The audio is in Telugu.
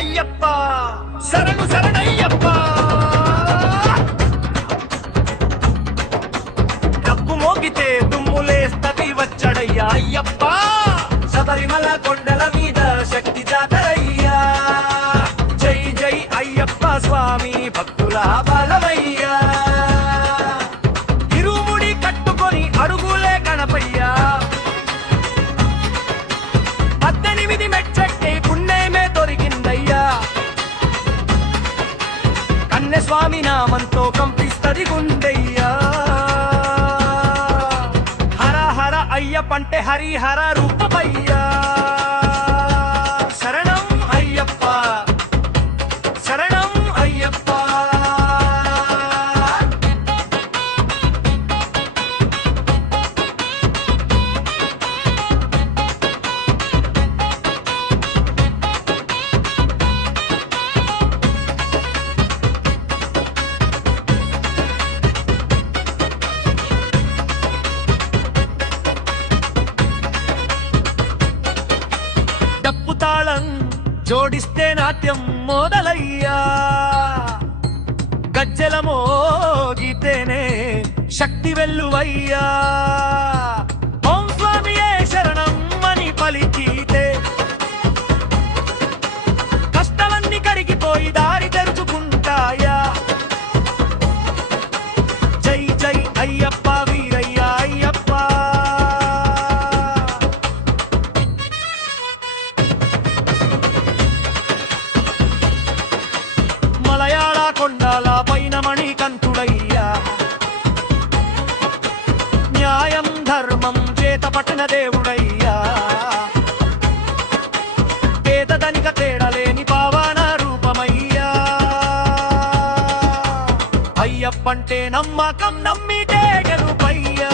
అయ్యప్ప! శరణు శరణయ్యప్ప! డబ్బు మోగితే దుమ్ములేస్తది వచ్చడయ్యా అయ్యప్ప! శబరిమల కొండల కన్నె స్వామి నామంతో కంపిస్తది గుండయ్యా. హర హర అయ్యప్పంటే హరిహర రూపమయ్యా. జోడిస్తే నాట్యం మొదలయ్యా. గజ్జల మోగితేనే శక్తి వెల్లువయ్యా. మలయాళ కొండల పైన మణికంఠుడయ్యా. న్యాయం ధర్మం చేత పట్టిన దేవుడయ్యా. పేద ధనిక తేడలేని పావాన రూపమయ్యా. అయ్యప్పంటే నమ్మకం నమ్మితే గెలుపయ్యా.